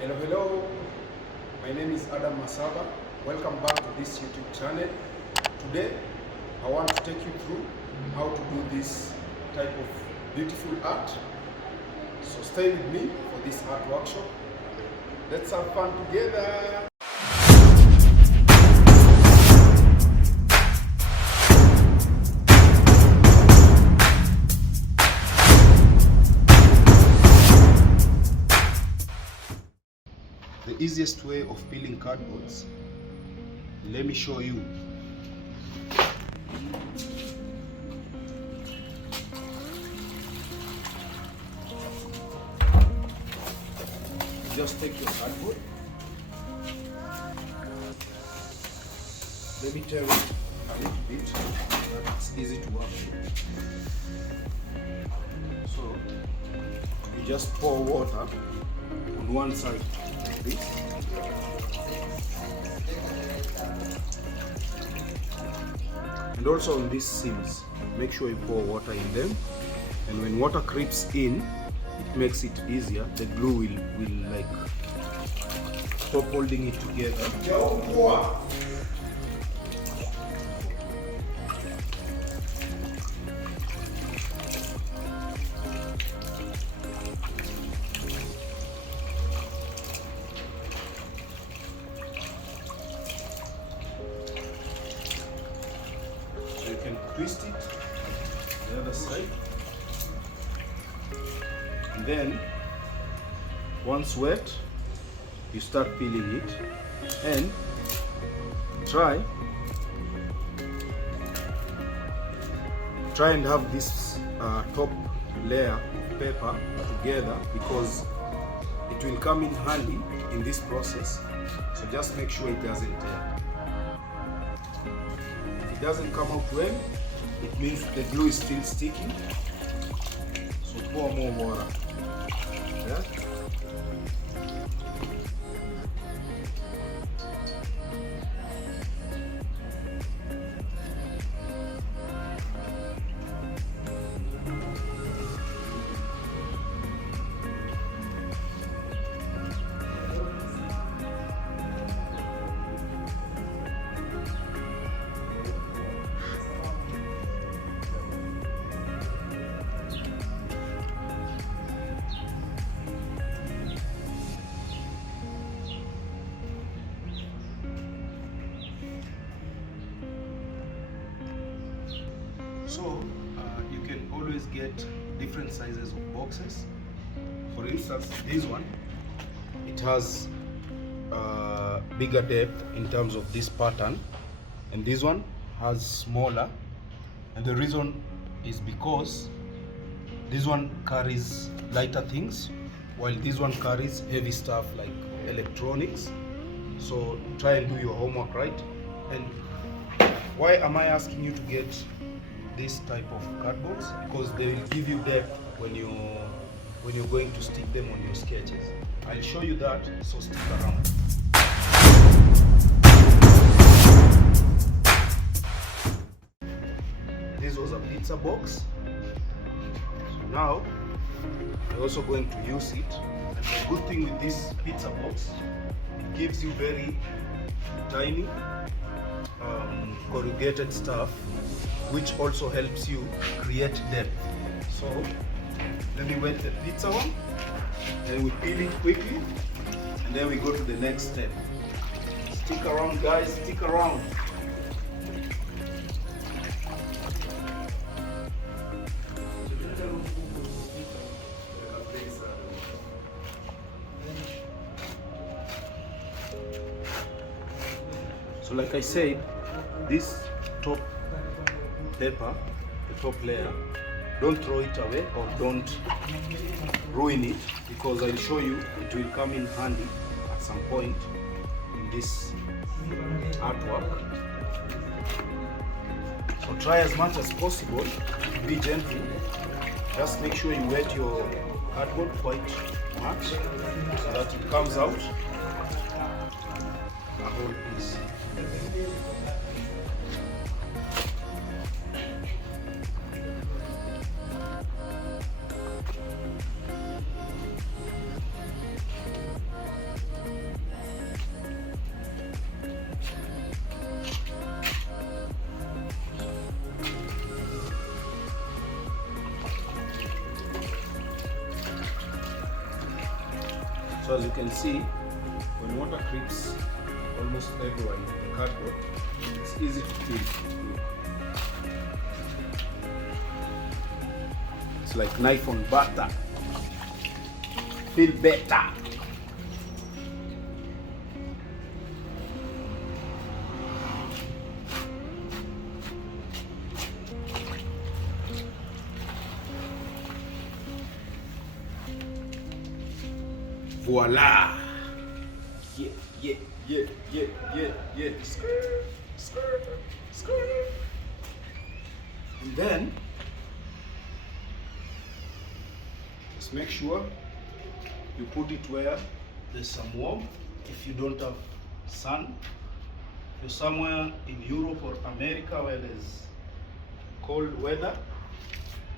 Hello, hello. My name is Adam Masava. Welcome back to this YouTube channel. Today, I want to take you through how to do this type of beautiful art. So stay with me for this art workshop. Let's have fun together. The easiest way of peeling cardboards, let me show you. Just take your cardboard. Let me tear it a little bit so that it's easy to work with. So you just pour water on one side like this. And also on these seams, make sure you pour water in them. And when water creeps in, it makes it easier. The glue will like stop holding it together. So you can twist it the other side. And then, once wet, you start peeling it and try and have this top layer of paper together, because it will come in handy in this process. So just make sure it doesn't tear. If it doesn't come out well, it means the glue is still sticking. So pour more water. Yeah. So you can always get different sizes of boxes. For instance, this one, it has bigger depth in terms of this pattern, and this one has smaller. And the reason is because this one carries lighter things, while this one carries heavy stuff like electronics. So try and do your homework right. And why am I asking you to get this type of cardboards? Because they will give you depth when you're going to stick them on your sketches. I'll show you that, so stick around. This was a pizza box. So now I'm also going to use it. And the good thing with this pizza box, it gives you very tiny corrugated stuff, which also helps you create depth. So let me wet the pizza one, then we peel it quickly, and then we go to the next step. Stick around, guys, stick around. So like I said, this top paper, the top layer, don't throw it away or don't ruin it, because I'll show you it will come in handy at some point in this artwork. So try as much as possible to be gentle. Just make sure you wet your cardboard quite much so that it comes out a whole piece. So as you can see, when water creeps almost everywhere in the cardboard, it's easy to clean. It's like knife on butter. Feel better. Voila! Yeah. Skirt. And then just make sure you put it where there's some warmth. If you don't have sun, if you're somewhere in Europe or America where there's cold weather,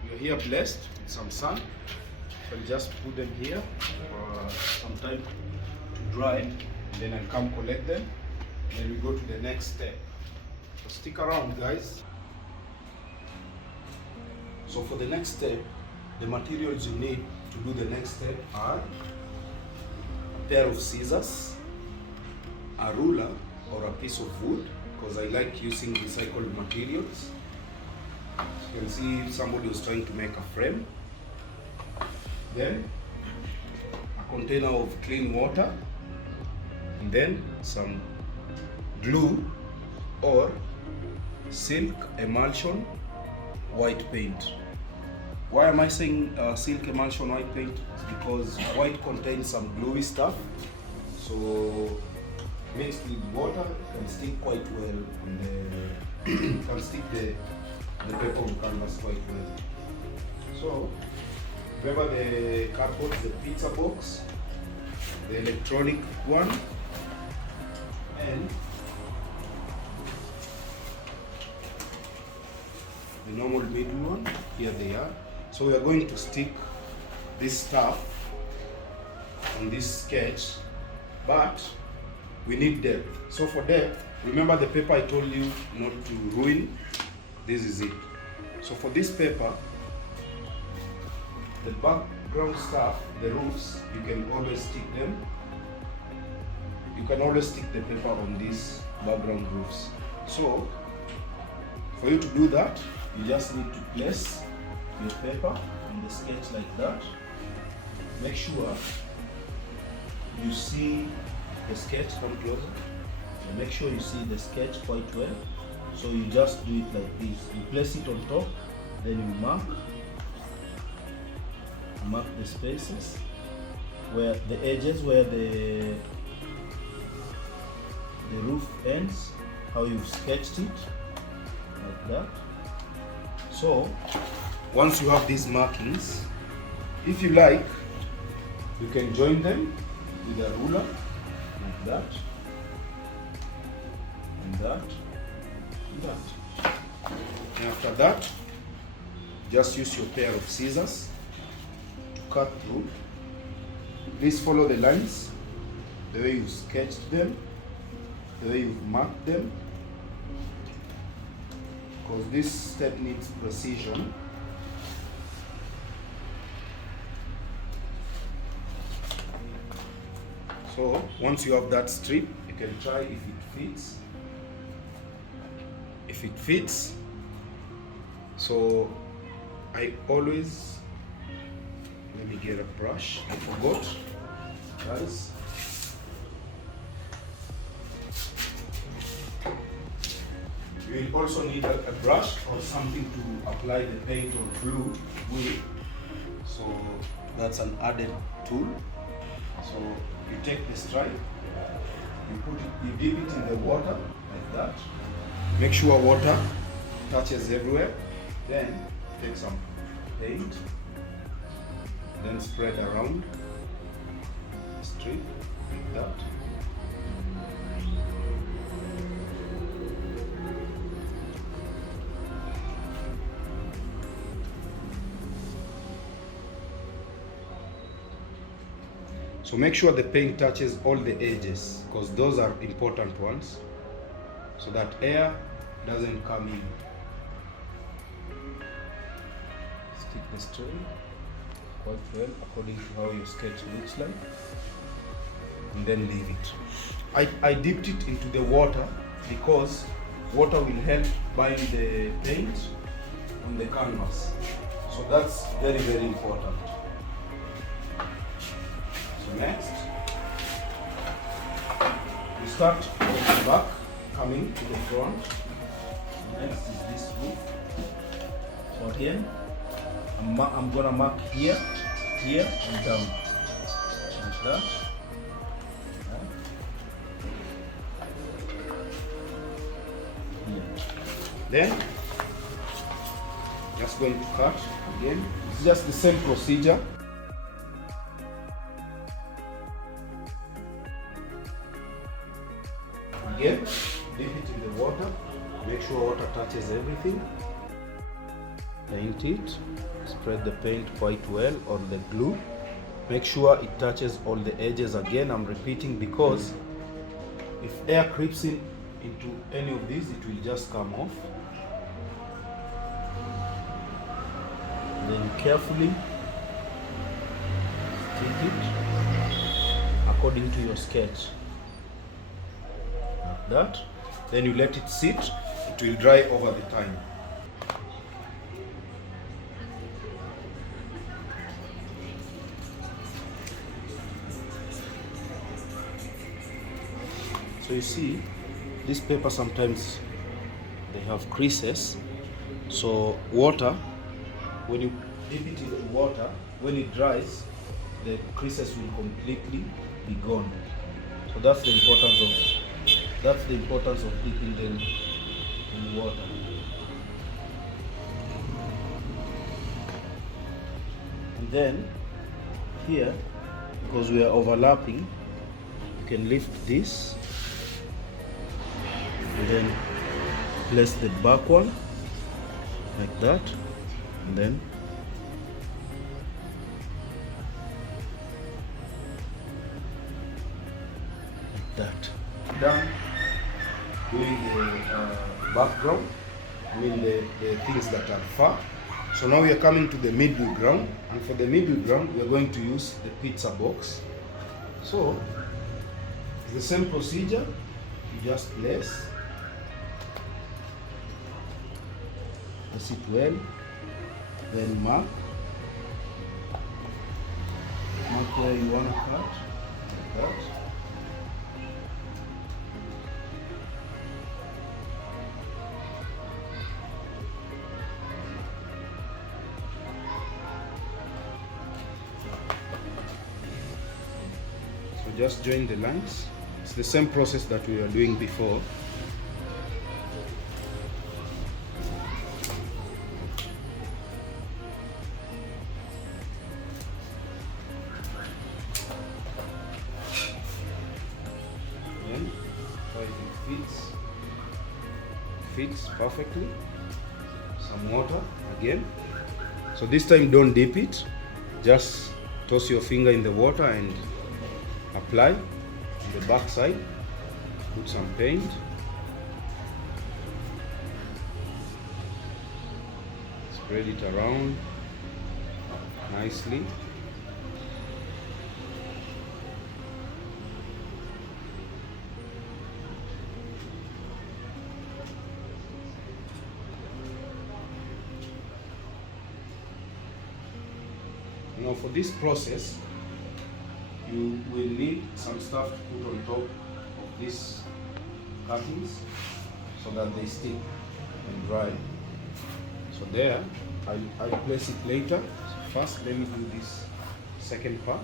you're here blessed with some sun, you can just put them here for some time to dry, and then I'll come collect them, and then we go to the next step. So stick around, guys. So for the next step, the materials you need to do the next step are a pair of scissors, a ruler or a piece of wood, because I like using recycled materials. You can see somebody was trying to make a frame. Then a container of clean water, and then some glue or silk emulsion white paint. Why am I saying silk emulsion white paint? It's because white contains some gluey stuff, so mixed with water can stick quite well on the can stick the paper on canvas quite well. So remember the cardboard, the pizza box, the electronic one, and the normal middle one. Here they are. So we are going to stick this stuff on this sketch, but we need depth. So for depth, remember the paper I told you not to ruin? This is it. So for this paper, the background stuff, the roofs, you can always stick them. You can always stick the paper on these background roofs. So for you to do that, you just need to place your paper on the sketch like that. Make sure you see the sketch, come closer. So make sure you see the sketch quite well. So you just do it like this. You place it on top, then you mark the spaces, where the edges, where the roof ends, how you've sketched it, like that. So once you have these markings, if you like, you can join them with a ruler, like that, and that, and that. And after that, just use your pair of scissors to cut through. Please follow the lines, the way you sketched them, the way you've marked them, because this step needs precision. So once you have that strip, you can try if it fits. If it fits, so I always, let me get a brush, I forgot, guys. You will also need a brush or something to apply the paint or glue with. So that's an added tool. So you take the stripe, you dip it in the water like that. Make sure water touches everywhere. Then take some paint, then spread around the strip like that. So make sure the paint touches all the edges, because those are important ones, so that air doesn't come in. Stick the string quite well according to how your sketch looks like. and then leave it. I dipped it into the water because water will help bind the paint on the canvas. So that's very, very important. So next, we start from the back, coming to the front. Next is this roof. So again, I'm gonna mark here, here, and down, like that. Then just going to cut again. It's just the same procedure. Again, dip it in the water. Make sure water touches everything. Paint it. Spread the paint quite well on the glue. Make sure it touches all the edges again. I'm repeating because if air creeps into any of these, it will just come off. Then carefully stick it according to your sketch, like that. Then you let it sit. It will dry over the time. So you see, this paper sometimes they have creases. So water, when you dip it in the water, when it dries, the creases will completely be gone. So that's the importance of dipping them in water. And then here, because we are overlapping, you can lift this and then place the back one like that, and then like that. Done doing the background, I mean the things that are far. So now we are coming to the middle ground, and for the middle ground we are going to use the pizza box. So it's the same procedure. You just place it well, then mark where you want to cut, like that. So just join the lines. It's the same process that we were doing before. Fits perfectly. Some water again. So this time don't dip it, just toss your finger in the water and apply on the back side. Put some paint. Spread it around nicely. Now for this process, you will need some stuff to put on top of these cuttings so that they stick and dry. So there, I'll place it later. So first, let me do this second part.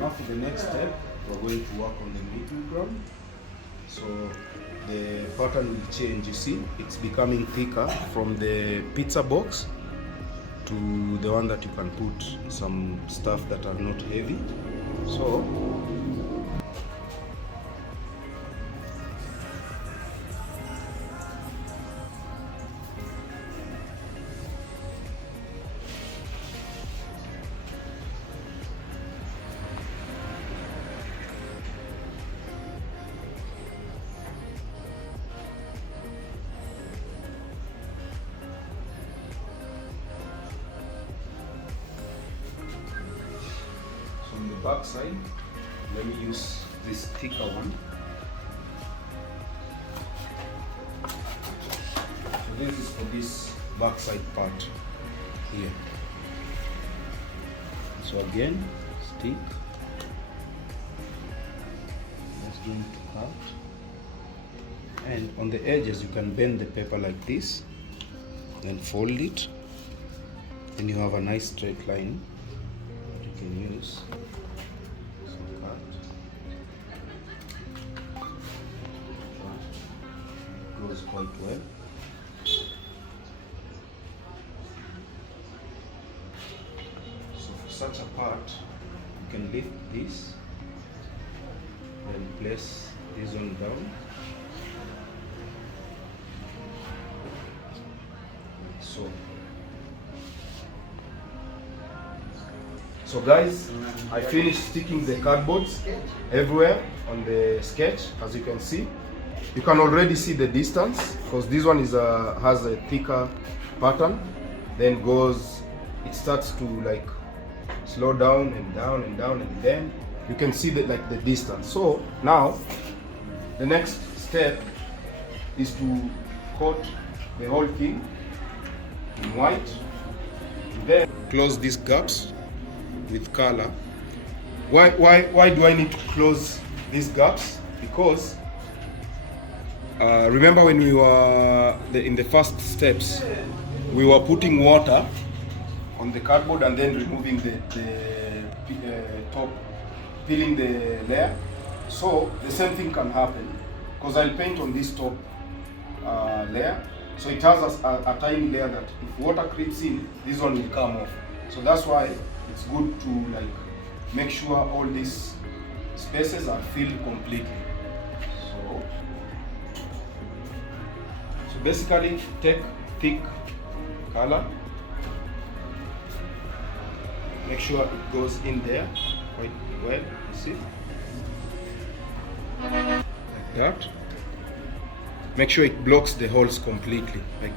Now for the next step, we're going to work on the middle ground. So the pattern will change. You see, it's becoming thicker from the pizza box to the one that you can put some stuff that are not heavy. So on the back side, let me use this thicker one. So this is for this back side part here. So again, stick. Let's do it to cut. And on the edges, you can bend the paper like this, then fold it, and you have a nice straight line that you can use. So cut. Goes quite well. So for such a part, you can lift this, then place this one down. So guys, I finished sticking the cardboards everywhere on the sketch. As you can see, you can already see the distance because this one is has a thicker pattern. Then it starts to like slow down and down and down, and then you can see that like the distance. So now the next step is to coat the whole thing in white. Then close these gaps with color. Why do I need to close these gaps? Because remember when we were in the first steps, we were putting water on the cardboard and then removing the top, peeling the layer. So the same thing can happen because I'll paint on this top layer. So it has a tiny layer that if water creeps in, this one will come off. So that's why it's good to like make sure all these spaces are filled completely. So basically take thick color, make sure it goes in there quite well, you see, like that. Make sure it blocks the holes completely, like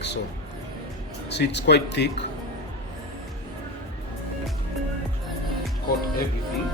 so. See, it's quite thick. Coat everything.